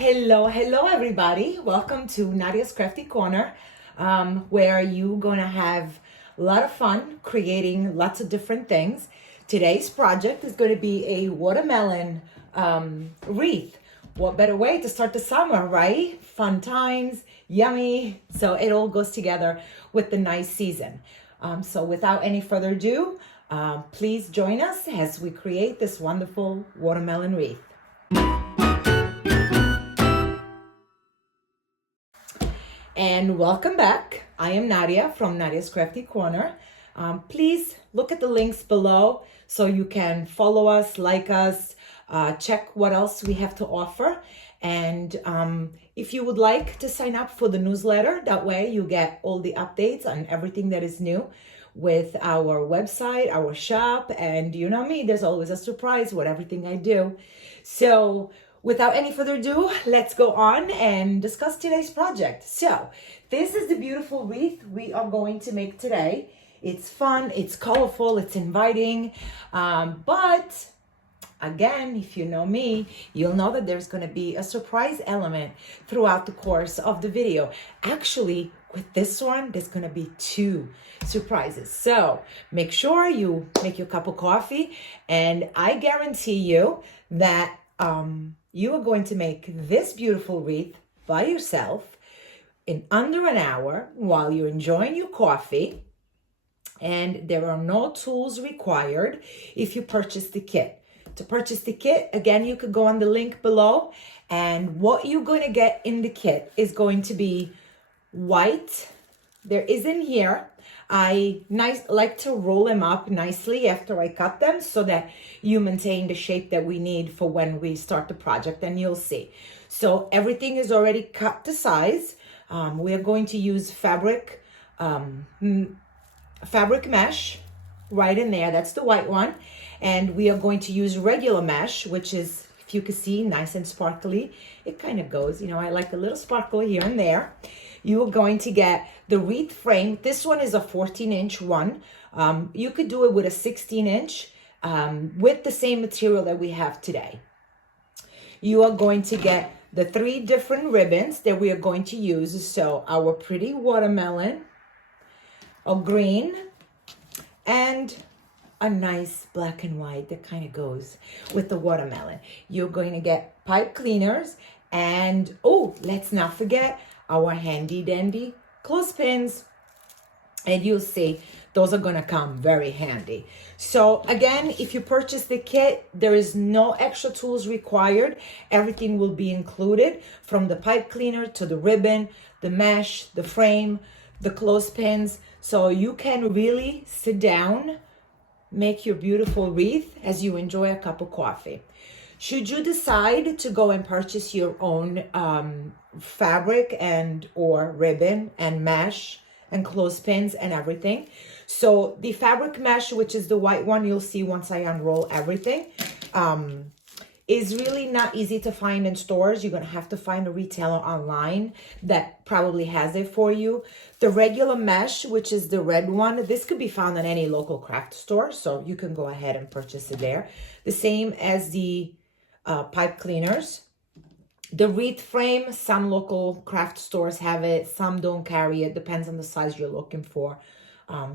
Hello everybody. Welcome to Nadia's Crafty Corner, where you're gonna have a lot of fun creating lots of different things. Today's project is going to be a watermelon wreath. What better way to start the summer, right? Fun times, yummy. So it all goes together with the nice season. So without any further ado, please join us as we create this wonderful watermelon wreath. And welcome back. I am Nadia from Nadia's Crafty Corner. Please look at the links below so you can follow us, like us, check what else we have to offer. And if you would like to sign up for the newsletter, that way you get all the updates on everything that is new with our website, our shop, and you know me, there's always a surprise with everything I do. So without any further ado, let's go on and discuss today's project. So this is the beautiful wreath we are going to make today. It's fun, it's colorful, it's inviting, but again, if you know me, you'll know that there's going to be a surprise element throughout the course of the video. Actually, with this one, there's going to be 2 surprises. So make sure you make your cup of coffee, and I guarantee you that you are going to make this beautiful wreath by yourself in under an hour while you're enjoying your coffee. And there are no tools required if you purchase the kit. To purchase the kit, again, you could go on the link below, and what you're going to get in the kit is going to be white. There is in here. I like to roll them up nicely after I cut them so that you maintain the shape that we need for when we start the project, and you'll see. So everything is already cut to size. We are going to use fabric mesh right in there. That's the white one. And we are going to use regular mesh, which is, if you can see, nice and sparkly. It kind of goes, you know, I like a little sparkle here and there. You are going to get the wreath frame. This one is a 14-inch one. You could do it with a 16-inch with the same material that we have today. You are going to get the 3 different ribbons that we are going to use. So our pretty watermelon, a green, and a nice black and white that kind of goes with the watermelon. You're going to get pipe cleaners, and oh, let's not forget our handy dandy clothespins, and you'll see those are going to come very handy. So again, if you purchase the kit, there is no extra tools required. Everything will be included, from the pipe cleaner to the ribbon, the mesh, the frame, the clothespins. So you can really sit down, make your beautiful wreath as you enjoy a cup of coffee. Should you decide to go and purchase your own fabric and or ribbon and mesh and clothespins and everything. So the fabric mesh, which is the white one, you'll see once I unroll everything, is really not easy to find in stores. You're going to have to find a retailer online that probably has it for you. The regular mesh, which is the red one, this could be found in any local craft store, so you can go ahead and purchase it there. The same as the pipe cleaners. The wreath frame, some local craft stores have it, some don't carry it, depends on the size you're looking for.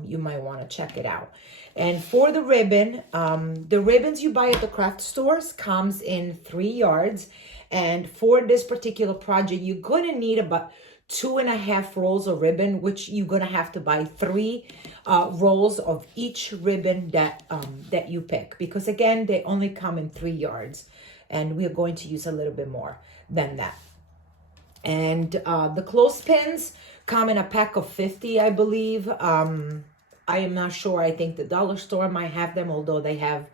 You might want to check it out. And for the ribbon, the ribbons you buy at the craft stores comes in 3 yards. And for this particular project, you're going to need about 2.5 rolls of ribbon, which you're going to have to buy 3 rolls of each ribbon that you pick. Because again, they only come in 3 yards. And we are going to use a little bit more than that. And the clothespins come in a pack of 50, I believe. I am not sure. I think the dollar store might have them, although they have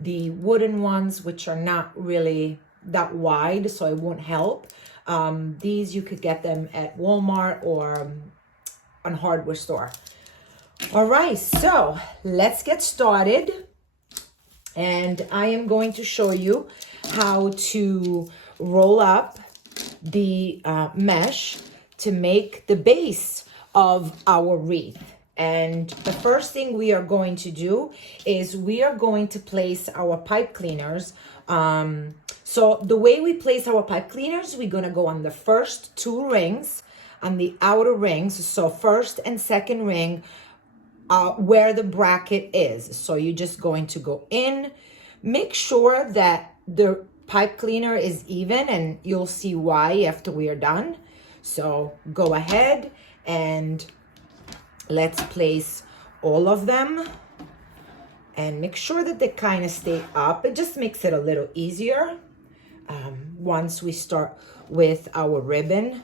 the wooden ones, which are not really that wide, so it won't help. These, you could get them at Walmart or on hardware store. All right, so let's get started. And I am going to show you how to roll up the mesh to make the base of our wreath. And the first thing we are going to do is we are going to place our pipe cleaners So the way we place our pipe cleaners, we're gonna go on the first 2 rings, on the outer rings. So first and second ring, where the bracket is. So you're just going to go in, make sure that the pipe cleaner is even, and you'll see why after we are done. So go ahead and let's place all of them and make sure that they kind of stay up. It just makes it a little easier once we start with our ribbon.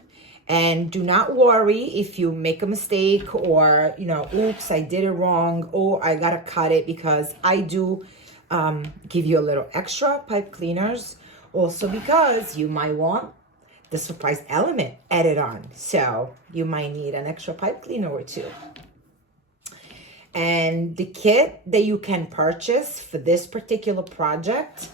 And do not worry if you make a mistake or, you know, oops, I did it wrong, or I gotta cut it, because I do give you a little extra pipe cleaners, also because you might want the surprise element added on. So you might need an extra pipe cleaner or 2. And the kit that you can purchase for this particular project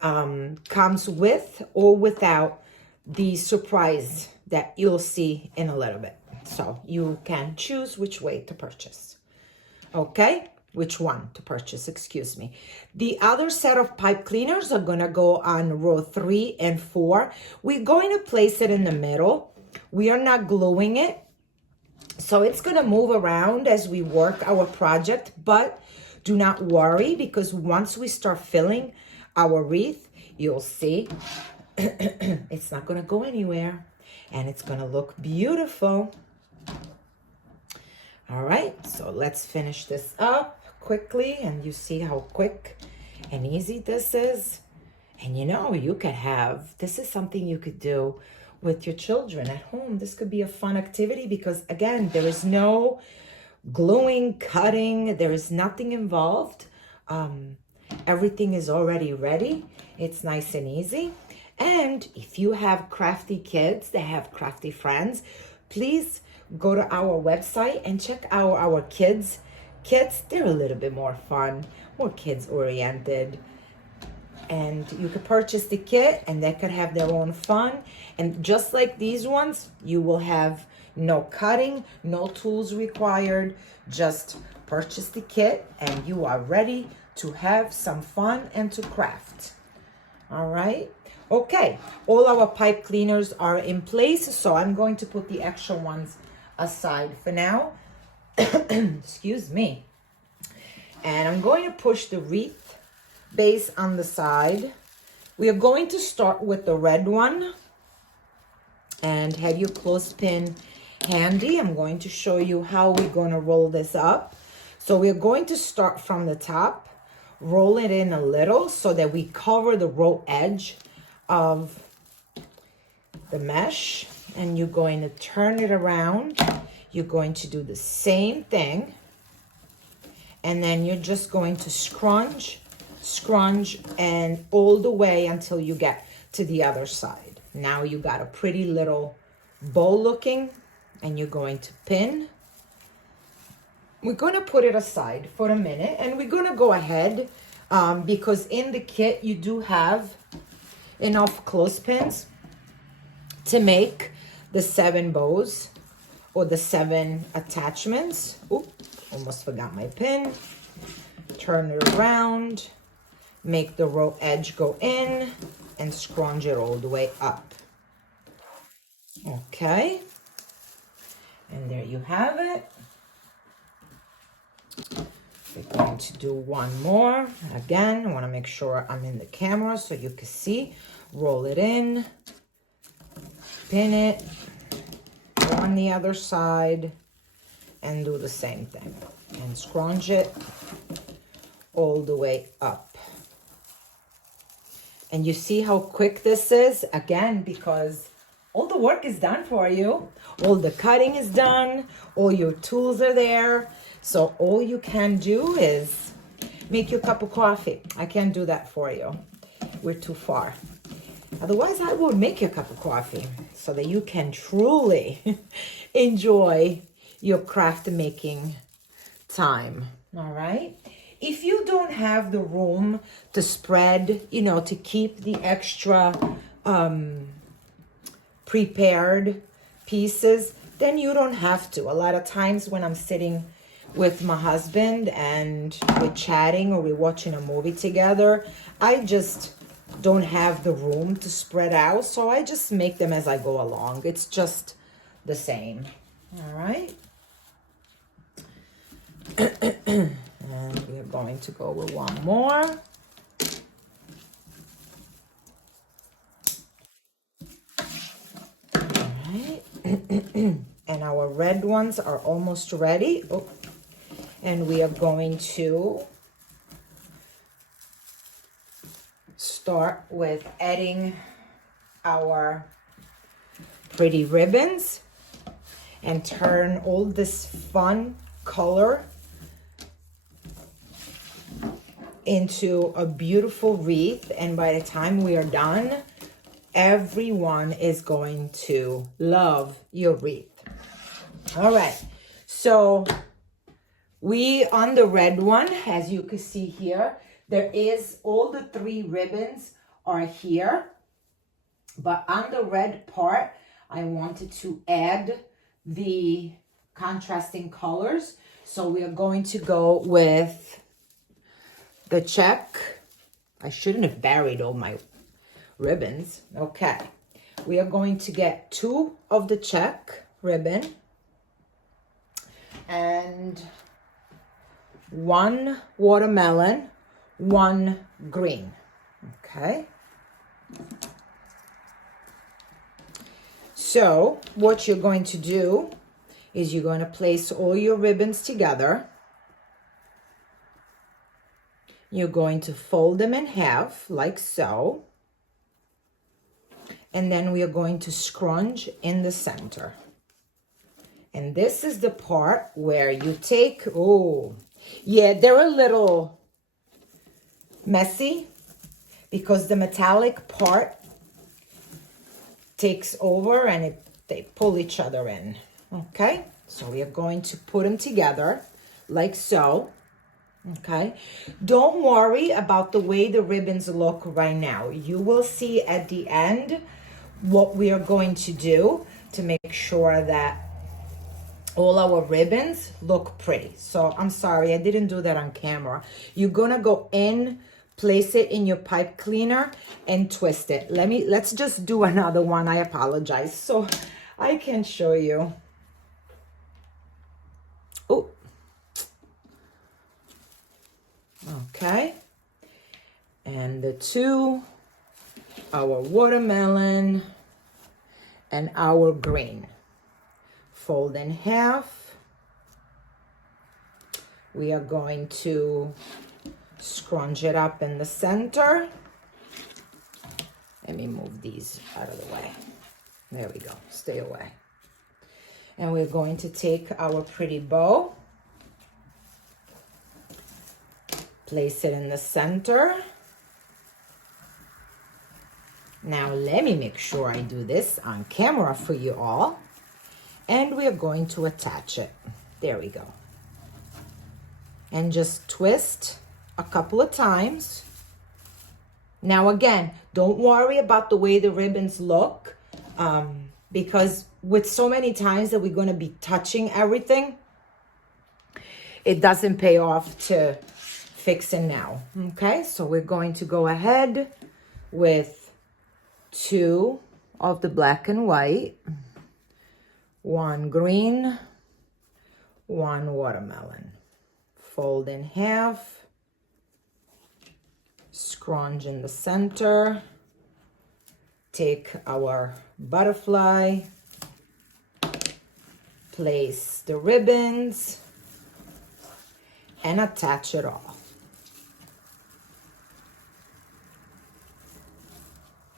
comes with or without the surprise that you'll see in a little bit. So you can choose which way to purchase. Okay, which one to purchase, excuse me. The other set of pipe cleaners are gonna go on row 3 and 4. We're going to place it in the middle. We are not gluing it, so it's gonna move around as we work our project, but do not worry, because once we start filling our wreath, you'll see it's not gonna go anywhere, and it's gonna look beautiful. All right, so let's finish this up quickly, and you see how quick and easy this is. And you know, you could have, this is something you could do with your children at home. This could be a fun activity, because again, there is no gluing, cutting, there is nothing involved. Everything is already ready. It's nice and easy. And if you have crafty kids, that have crafty friends, please go to our website and check out our kids kits. They're a little bit more fun, more kids oriented. And you could purchase the kit and they could have their own fun. And just like these ones, you will have no cutting, no tools required. Just purchase the kit and you are ready to have some fun and to craft. All right. Okay, all our pipe cleaners are in place, so I'm going to put the extra ones aside for now. Excuse me. And I'm going to push the wreath base on the side. We are going to start with the red one, and have your clothespin handy. I'm going to show you how we're going to roll this up. So we're going to start from the top, roll it in a little so that we cover the row edge of the mesh, and you're going to turn it around. You're going to do the same thing, and then you're just going to scrunch, and all the way until you get to the other side. Now you got a pretty little bow looking, and you're going to pin. We're going to put it aside for a minute, and we're going to go ahead because in the kit you do have enough clothespins to make the 7 bows or the 7 attachments. Oop, almost forgot my pin. Turn it around, make the row edge go in, and scrunch it all the way up. Okay, and there you have it. We're going to do one more. Again, I want to make sure I'm in the camera so you can see. Roll it in, pin it, go on the other side, and do the same thing. And scrunch it all the way up. And you see how quick this is? Again, because all the work is done for you. All the cutting is done. All your tools are there. So all you can do is make your cup of coffee. I can't do that for you. We're too far. Otherwise, I will make you a cup of coffee so that you can truly enjoy your craft making time. All right. If you don't have the room to spread, you know, to keep the extra prepared pieces, then you don't have to. A lot of times when I'm sitting with my husband and we're chatting or we're watching a movie together, I just don't have the room to spread out, so I just make them as I go along. It's just the same. All right. And we're going to go with one more. All right. And our red ones are almost ready. Oh. And we are going to start with adding our pretty ribbons and turn all this fun color into a beautiful wreath. And by the time we are done, everyone is going to love your wreath. All right, so we on the red one, as you can see here, there is all the 3 ribbons are here, but on the red part I wanted to add the contrasting colors, so we are going to go with the check. I shouldn't have buried all my ribbons. Okay, we are going to get 2 of the check ribbon and 1 watermelon, 1 green. Okay, so what you're going to do is you're going to place all your ribbons together. You're going to fold them in half like so, and then we are going to scrunch in the center. And this is the part where you take, oh yeah, they're a little messy because the metallic part takes over and they pull each other in. Okay, so we are going to put them together like so. Okay, don't worry about the way the ribbons look right now. You will see at the end what we are going to do to make sure that all our ribbons look pretty. So I'm sorry, I didn't do that on camera. You're gonna go in, place it in your pipe cleaner and twist it. Let's just do another one. I apologize. So I can show you. Oh, okay. And the 2, our watermelon and our green. Fold in half. We are going to scrunch it up in the center. Let me move these out of the way. There we go. Stay away. And we're going to take our pretty bow, place it in the center. Now let me make sure I do this on camera for you all. And we are going to attach it. There we go. And just twist a couple of times. Now again, don't worry about the way the ribbons look, because with so many times that we're going to be touching everything, it doesn't pay off to fix it now. Okay, so we're going to go ahead with 2 of the black and white, 1 green, 1 watermelon. Fold in half, scrunch in the center, take our butterfly, place the ribbons, and attach it all.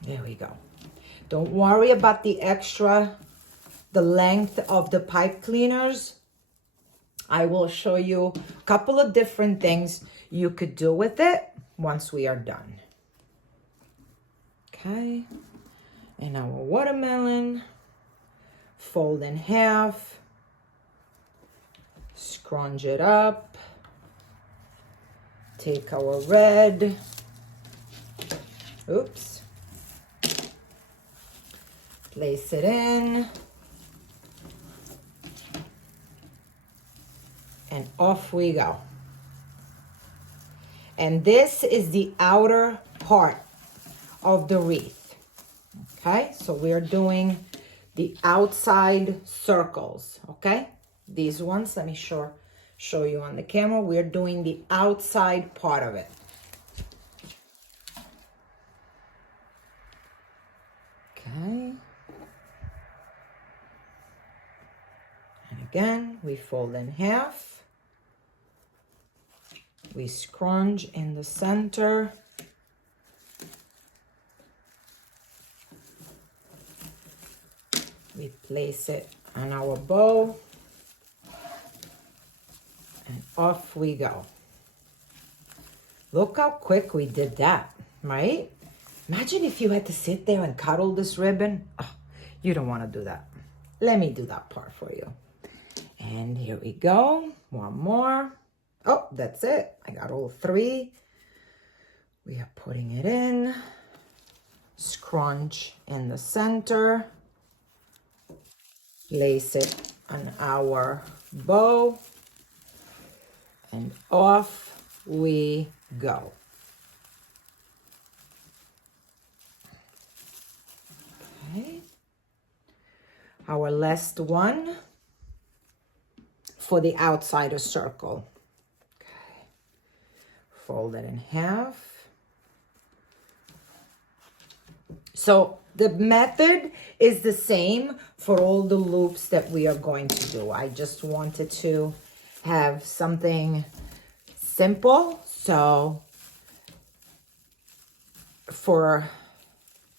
There we go. Don't worry about the length of the pipe cleaners. I will show you a couple of different things you could do with it once we are done. Okay, and our watermelon, fold in half, scrunch it up, take our red, oops, place it in, and off we go. And this is the outer part of the wreath. Okay, so we're doing the outside circles. Okay, these ones, let me show you on the camera. We're doing the outside part of it. Okay. And again, we fold in half. We scrunch in the center. We place it on our bow. And off we go. Look how quick we did that, right? Imagine if you had to sit there and cuddle this ribbon. Oh, you don't want to do that. Let me do that part for you. And here we go. One more. Oh, that's it. I got all three. We are putting it in. Scrunch in the center. Place it on our bow. And off we go. Okay. Our last one for the outsider circle. Okay. Fold it in half. So the method is the same for all the loops that we are going to do. I just wanted to have something simple. So for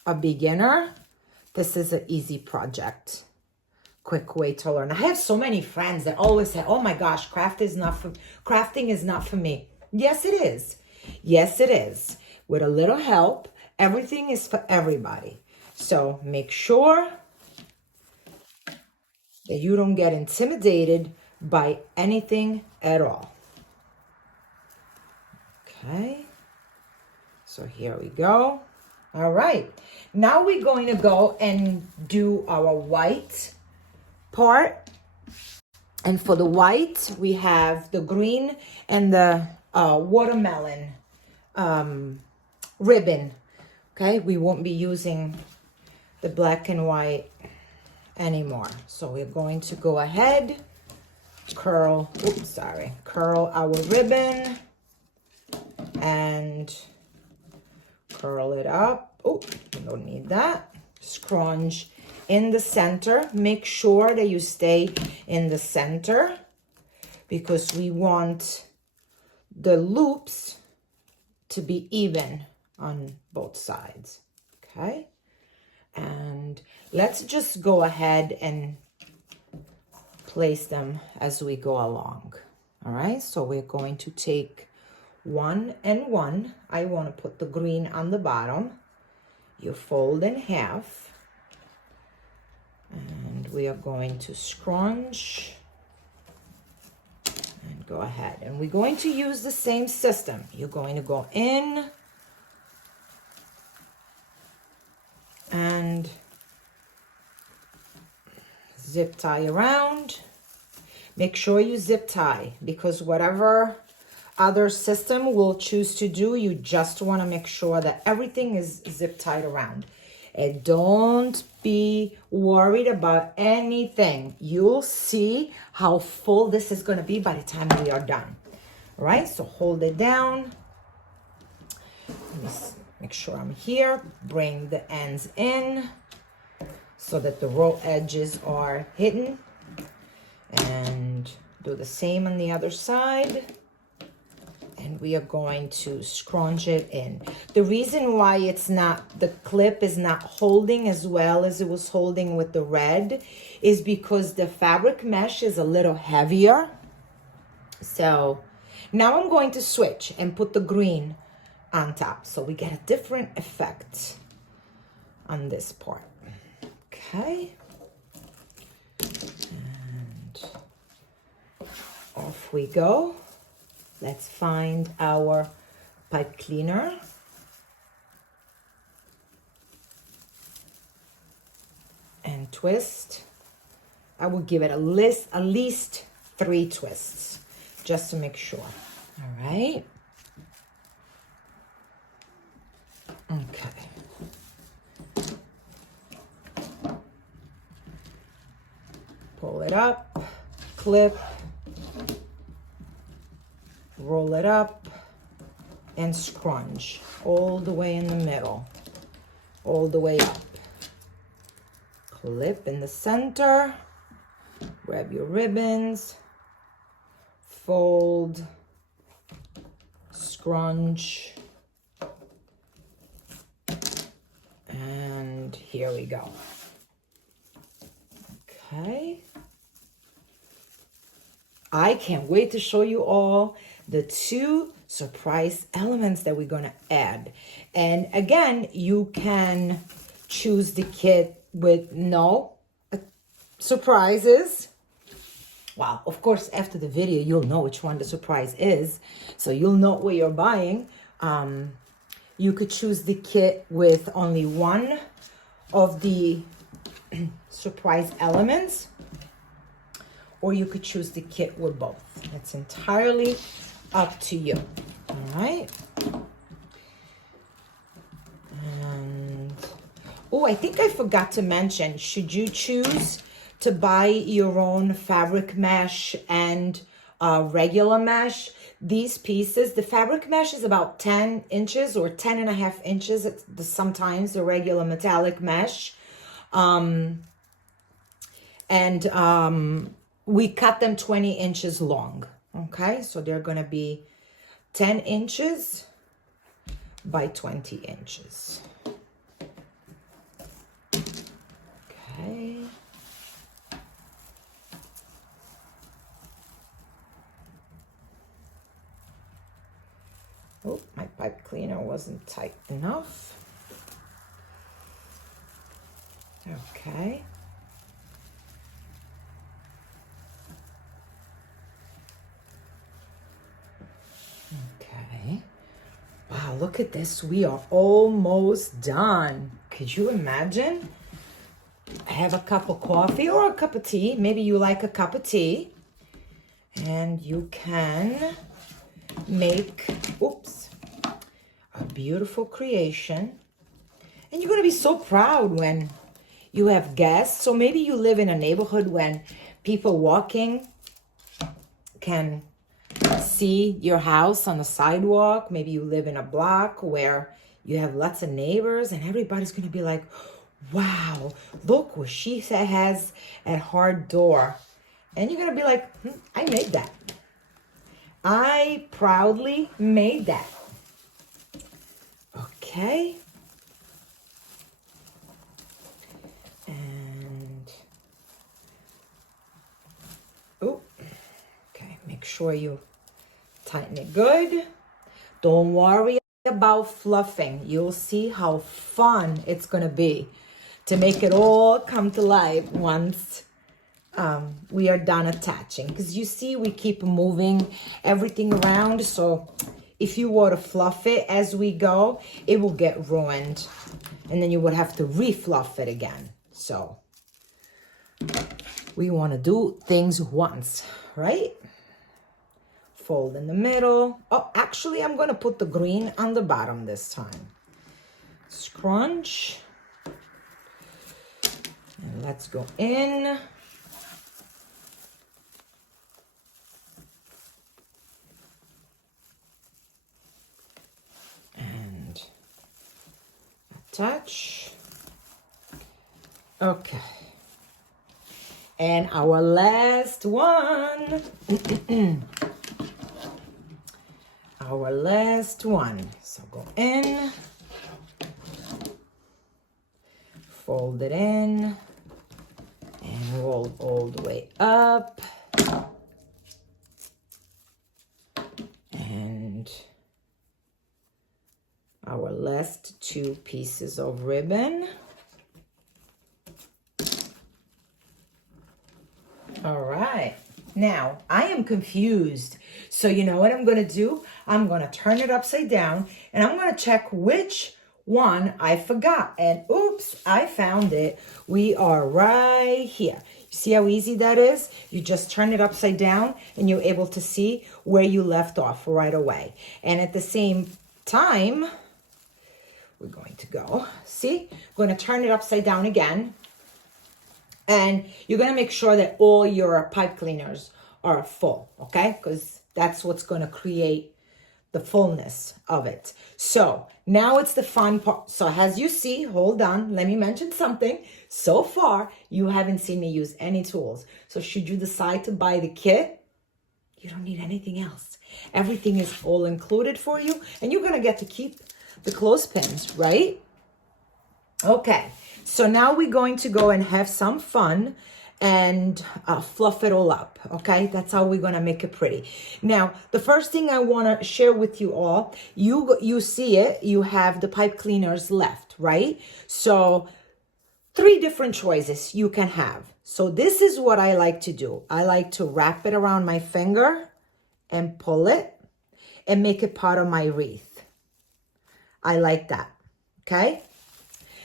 a beginner, this is an easy project. Quick way to learn. I have so many friends that always say, oh my gosh, crafting is not for me. Yes, it is. Yes, it is. With a little help, everything is for everybody. So make sure that you don't get intimidated by anything at all. Okay. So here we go. All right. Now we're going to go and do our white part. And for the white, we have the green and the watermelon ribbon. Okay, we won't be using the black and white anymore. So we're going to go ahead, curl our ribbon and curl it up. Oh, we don't need that. Scrunch in the center. Make sure that you stay in the center because we want the loops to be even on both sides. Okay, and let's just go ahead and place them as we go along. All right, so we're going to take one and one. I want to put the green on the bottom. You fold in half and we are going to scrunch and go ahead, and we're going to use the same system. You're going to go in and zip tie around. Make sure you zip tie because whatever other system will choose to do, you just want to make sure that everything is zip tied around. And don't be worried about anything. You'll see how full this is going to be by the time we are done. All right, so hold it down. Let me make sure I'm here. Bring the ends in so that the raw edges are hidden. And do the same on the other side. And we are going to scrunch it in. The reason why the clip is not holding as well as it was holding with the red is because the fabric mesh is a little heavier. So now I'm going to switch and put the green on top. So we get a different effect on this part. Okay. And off we go. Let's find our pipe cleaner. And twist. I will give it at least 3 twists, just to make sure. All right. Okay. Pull it up, clip, roll it up, and scrunch all the way in the middle, all the way up. Clip in the center, grab your ribbons, fold, scrunch, and here we go. Okay. I can't wait to show you all the 2 surprise elements that we're going to add. And again, you can choose the kit with no surprises. Well, of course, after the video, you'll know which one the surprise is. So you'll know what you're buying. You could choose the kit with only one of the surprise elements, or you could choose the kit with both. It's entirely up to you. All right. And oh, I think I forgot to mention, should you choose to buy your own fabric mesh and regular mesh, these pieces, the fabric mesh is about 10 inches or 10.5 inches. It's sometimes the regular metallic mesh. We cut them 20 inches long. Okay, so they're going to be 10 inches by 20 inches. Okay. Oh, my pipe cleaner wasn't tight enough. Okay. Okay. Wow, look at this. We are almost done. Could you imagine? Have a cup of coffee or a cup of tea. Maybe you like a cup of tea. And you can make, oops, a beautiful creation. And you're going to be so proud when you have guests. So maybe you live in a neighborhood when people walking can see your house on the sidewalk. Maybe you live in a block where you have lots of neighbors and everybody's going to be like, wow, look what she has at her door. And you're going to be like, I made that. I proudly made that. Okay. And, oh, okay, make sure you tighten it good. Don't worry about fluffing. You'll see how fun it's going to be to make it all come to life once we are done attaching. Because you see, we keep moving everything around. So if you were to fluff it as we go, it will get ruined. And then you would have to re-fluff it again. So we want to do things once, right? Fold in the middle. Oh, actually, I'm going to put the green on the bottom this time. Scrunch. And let's go in. And attach. Okay. And our last one. Our last one. So go in, fold it in, and roll all the way up. And our last 2 pieces of ribbon. All right. Now, I am confused. So you know what I'm going to do? I'm going to turn it upside down and I'm going to check which one I forgot. And oops, I found it. We are right here. You see how easy that is? You just turn it upside down and you're able to see where you left off right away. And at the same time, we're going to go, see? We're going to turn it upside down again. And you're going to make sure that all your pipe cleaners are full, okay? Because that's what's going to create the fullness of it. So now it's the fun part. So as you see, hold on, let me mention something. So far, you haven't seen me use any tools. So should you decide to buy the kit, you don't need anything else. Everything is all included for you, and you're going to get to keep the clothespins, right? Okay, so now we're going to go and have some fun and fluff it all up, okay? That's how we're gonna make it pretty. Now, the first thing I wanna share with you all, you see it, you have the pipe cleaners left, right? So 3 different choices you can have. So this is what I like to do. I like to wrap it around my finger and pull it and make it part of my wreath. I like that, okay?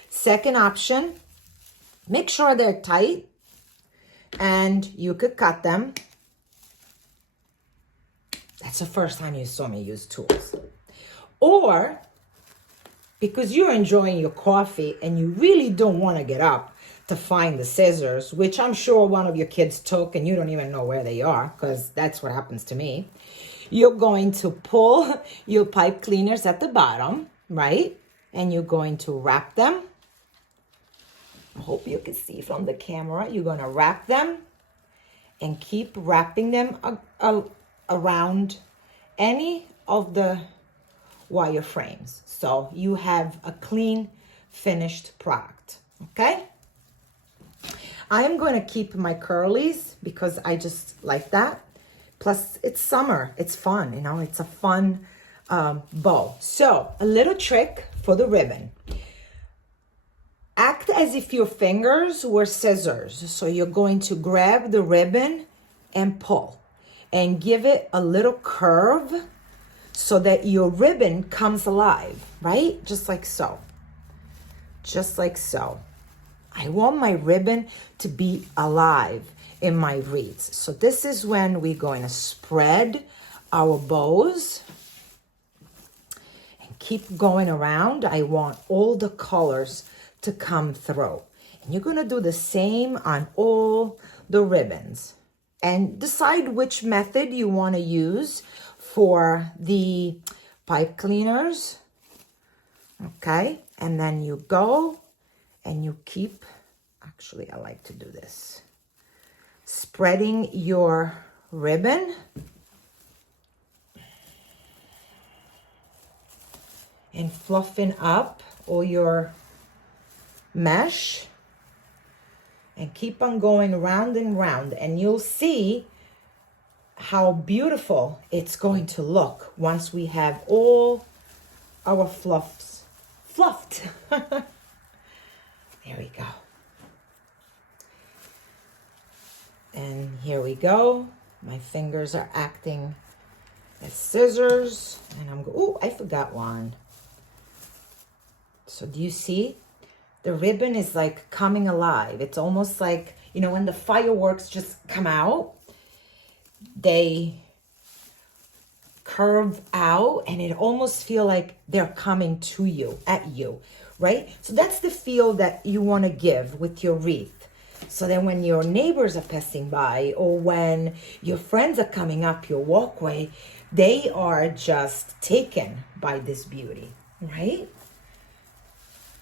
Second option, make sure they're tight and you could cut them. That's the first time you saw me use tools. Or, because you're enjoying your coffee and you really don't want to get up to find the scissors, which I'm sure one of your kids took and you don't even know where they are, because that's what happens to me. You're going to pull your pipe cleaners at the bottom, right? And you're going to wrap them. I hope you can see from the camera. You're going to wrap them and keep wrapping them around any of the wire frames. So you have a clean, finished product, okay? I am going to keep my curlies because I just like that. Plus, it's summer. It's fun, you know. It's a fun bow. So, a little trick for the ribbon. Act as if your fingers were scissors. So you're going to grab the ribbon and pull and give it a little curve so that your ribbon comes alive, right? Just like so. Just like so. I want my ribbon to be alive in my wreaths. So this is when we're going to spread our bows and keep going around. I want all the colors to come through. And you're going to do the same on all the ribbons. And decide which method you want to use for the pipe cleaners. Okay? And then you go and you keep, actually I like to do this, spreading your ribbon and fluffing up all your mesh, and keep on going round and round, and you'll see how beautiful it's going to look once we have all our fluffs fluffed. There we go. And here we go. My fingers are acting as scissors, and I'm oh, I forgot one. So do you see? The ribbon is like coming alive. It's almost like, you know, when the fireworks just come out, they curve out and it almost feel like they're coming to you, at you, right? So that's the feel that you want to give with your wreath. So then when your neighbors are passing by or when your friends are coming up your walkway, they are just taken by this beauty, right?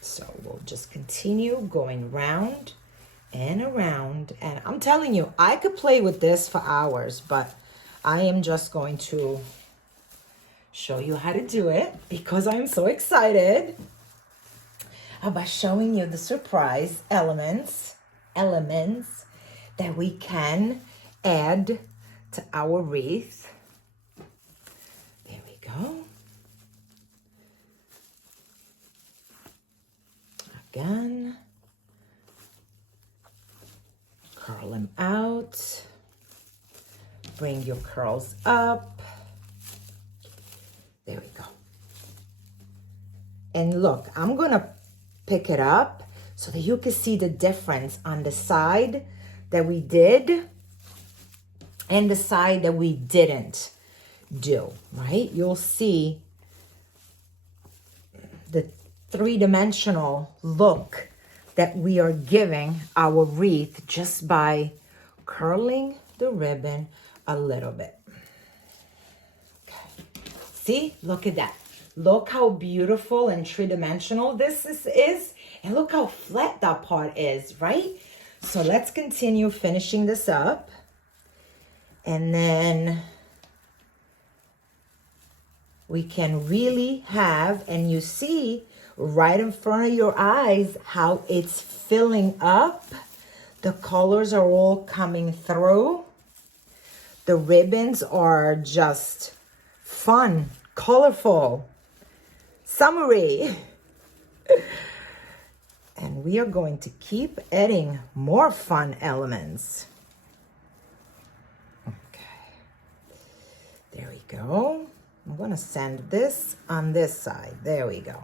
So we'll just continue going round and around. And I'm telling you, I could play with this for hours, but I am just going to show you how to do it because I'm so excited about showing you the surprise elements that we can add to our wreath. There we go. Again, curl them out, bring your curls up. There we go. And look, I'm gonna pick it up so that you can see the difference on the side that we did and the side that we didn't do, right? You'll see the three-dimensional look that we are giving our wreath just by curling the ribbon a little bit. Okay. See, look at that. Look how beautiful and three-dimensional this is. And look how flat that part is, right? So let's continue finishing this up. And then we can really have, and you see right in front of your eyes how it's filling up. The colors are all coming through. The ribbons are just fun, colorful, summery. And we are going to keep adding more fun elements. Okay, there we go. I'm gonna sand this on this side. There we go.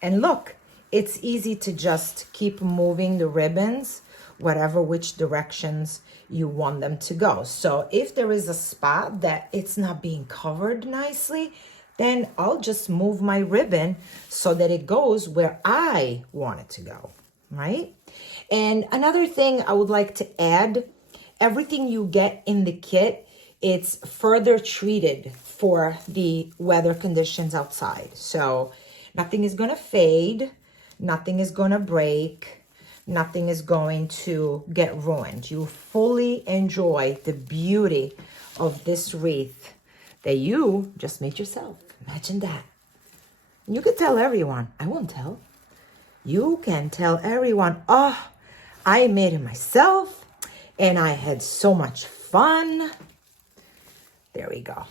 And look, it's easy to just keep moving the ribbons, which directions you want them to go. So if there is a spot that it's not being covered nicely, then I'll just move my ribbon so that it goes where I want it to go, right? And another thing I would like to add, everything you get in the kit, it's further treated for the weather conditions outside. So nothing is gonna fade, nothing is gonna break, nothing is going to get ruined. You fully enjoy the beauty of this wreath that you just made yourself. Imagine that. You could tell everyone. I won't tell. You can tell everyone, oh, I made it myself and I had so much fun. There we go.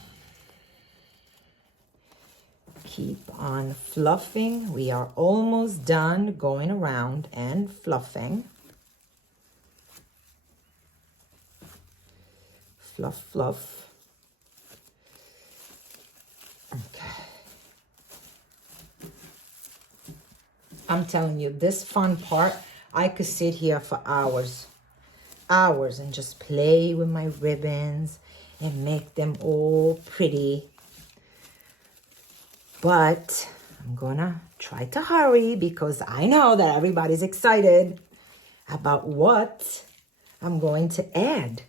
Keep on fluffing. We are almost done going around and fluffing. Fluff, fluff. Okay. I'm telling you, this fun part, I could sit here for hours and just play with my ribbons and make them all pretty. But I'm gonna try to hurry because I know that everybody's excited about what I'm going to add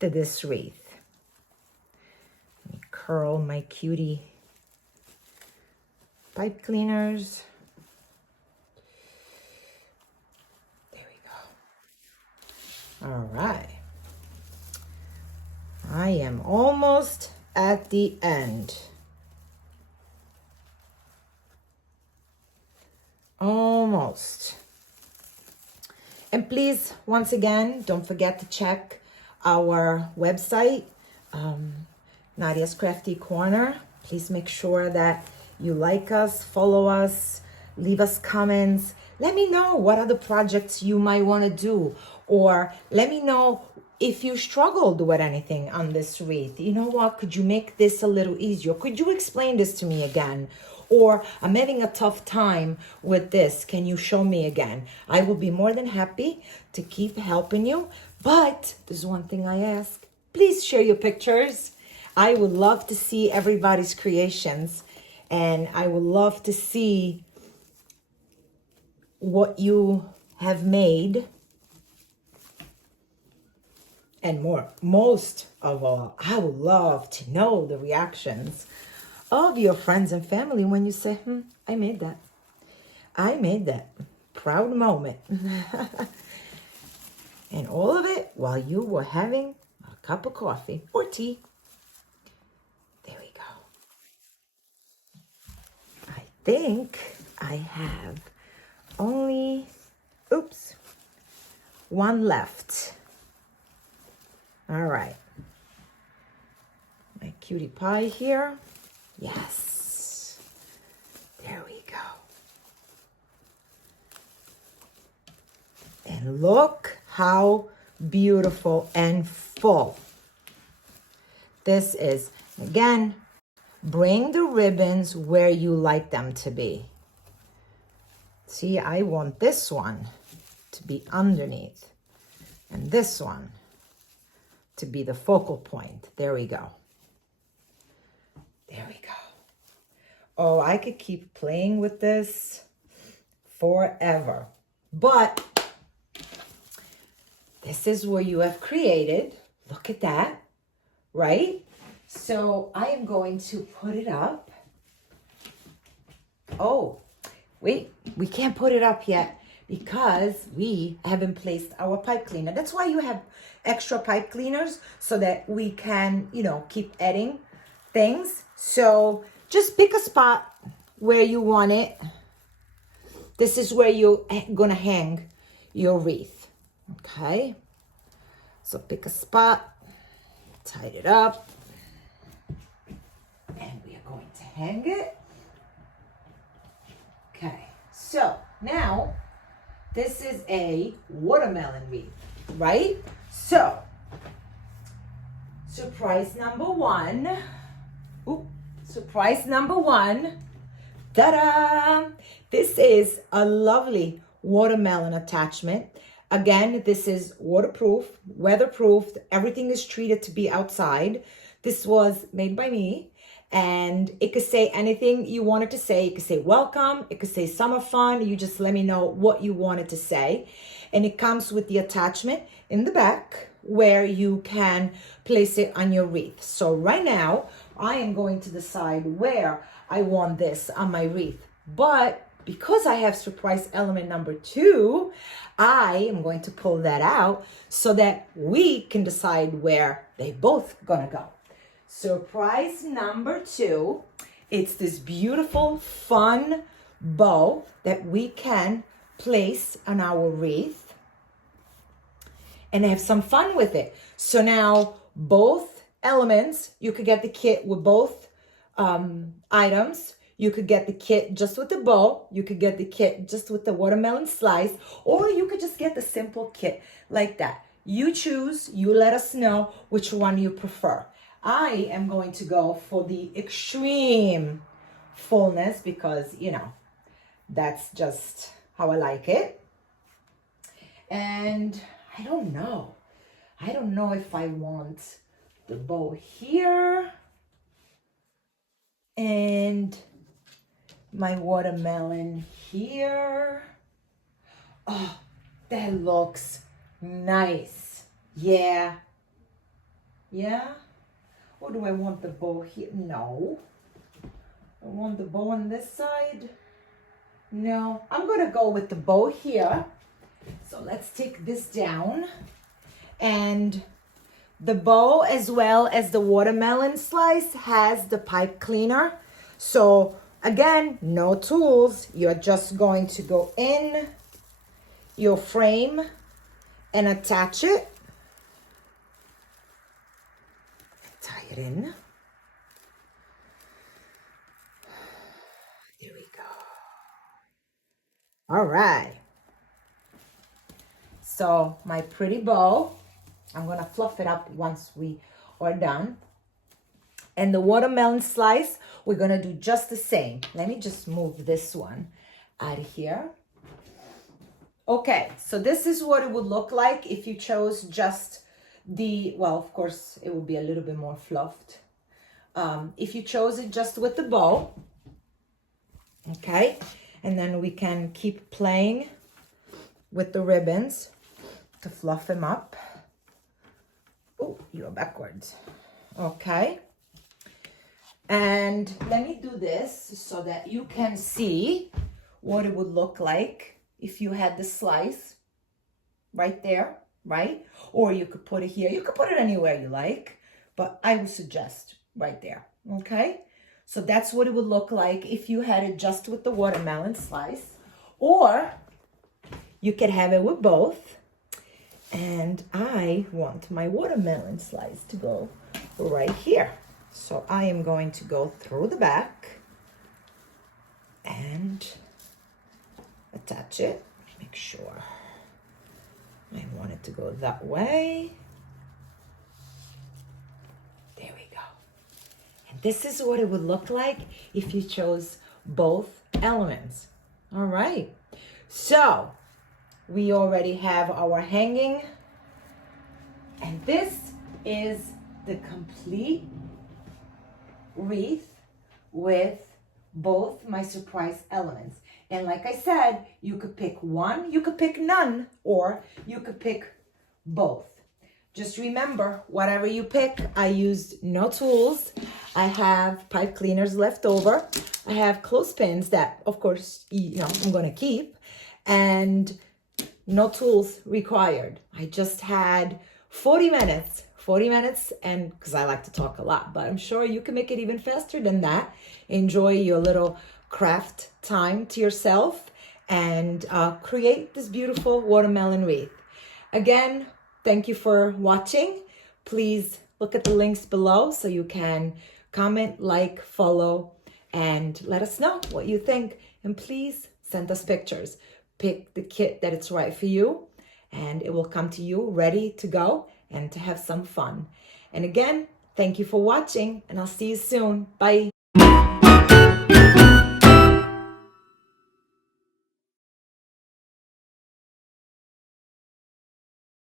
to this wreath. Let me curl my cutie pipe cleaners. There we go. All right. I am almost at the end. Almost. And please, once again, don't forget to check our website, Nadia's Crafty Corner. Please make sure that you like us, follow us, leave us comments. Let me know what other projects you might want to do, or let me know if you struggled with anything on this wreath. You know what? Could you make this a little easier? Could you explain this to me again? Or I'm having a tough time with this. Can you show me again? I will be more than happy to keep helping you. But there's one thing I ask. Please share your pictures. I would love to see everybody's creations. And I would love to see what you have made. And more, most of all, I would love to know the reactions of your friends and family when you say, I made that. I made that. Proud moment. And all of it while you were having a cup of coffee or tea. There we go. I think I have only, one left. All right. My cutie pie here. Yes. There we go. And look how beautiful and full this is. Again, bring the ribbons where you like them to be. See, I want this one to be underneath and this one to be the focal point. There we go. There we go. Oh, I could keep playing with this forever. But this is where you have created. Look at that, right? So I am going to put it up. Oh, wait, we can't put it up yet because we haven't placed our pipe cleaner. That's why you have extra pipe cleaners, so that we can, you know, keep adding things. So just pick a spot where you want it. This is where you're gonna hang your wreath, okay? So pick a spot, tight it up, and we are going to hang it. Okay, so now this is a watermelon wreath, right? So, surprise number one. Ooh, surprise number one. Ta-da! This is a lovely watermelon attachment. Again, this is waterproof, weatherproof. Everything is treated to be outside. This was made by me. And it could say anything you wanted to say. It could say welcome. It could say summer fun. You just let me know what you wanted to say. And it comes with the attachment in the back where you can place it on your wreath. So right now, I am going to decide where I want this on my wreath. But because I have surprise element number 2, I am going to pull that out so that we can decide where they both gonna go. Surprise number 2, it's this beautiful, fun bow that we can place on our wreath and have some fun with it. So now both elements, you could get the kit with both items. You could get the kit just with the bow. You could get the kit just with the watermelon slice, or you could just get the simple kit like that. You choose, you let us know which one you prefer. I am going to go for the extreme fullness because, you know, that's just how I like it. And I don't know. I don't know if I want the bow here and my watermelon here. Oh, that looks nice. Yeah. Yeah. Or do I want the bow here? No. I want the bow on this side. No, I'm gonna go with the bow here. So let's take this down. And the bow, as well as the watermelon slice, has the pipe cleaner. So again, no tools. You're just going to go in your frame and attach it. Tie it in. There we go. All right. So my pretty bow, I'm gonna fluff it up once we are done. And the watermelon slice, we're gonna do just the same. Let me just move this one out of here. Okay, so this is what it would look like if you chose just the, well, of course, it would be a little bit more fluffed. If you chose it just with the bow, okay? And then we can keep playing with the ribbons to fluff them up. Oh, you're backwards. Okay. And let me do this so that you can see what it would look like if you had the slice right there, right? Or you could put it here. You could put it anywhere you like, but I would suggest right there, okay? So that's what it would look like if you had it just with the watermelon slice, or you could have it with both. And I want my watermelon slice to go right here. So I am going to go through the back and attach it. Make sure I want it to go that way. There we go. And this is what it would look like if you chose both elements. All right. So we already have our hanging, and this is the complete wreath with both my surprise elements. And like I said, you could pick one, you could pick none, or you could pick both. Just remember, whatever you pick, I used no tools. I have pipe cleaners left over. I have clothespins that, of course, I'm going to keep. And no tools required. I just had 40 minutes, and because I like to talk a lot, but I'm sure you can make it even faster than that. Enjoy your little craft time to yourself and create this beautiful watermelon wreath. Again, thank you for watching. Please look at the links below so you can comment, like, follow, and let us know what you think. And please send us pictures. Pick the kit that it's right for you, and it will come to you ready to go and to have some fun. And again, thank you for watching, and I'll see you soon. Bye.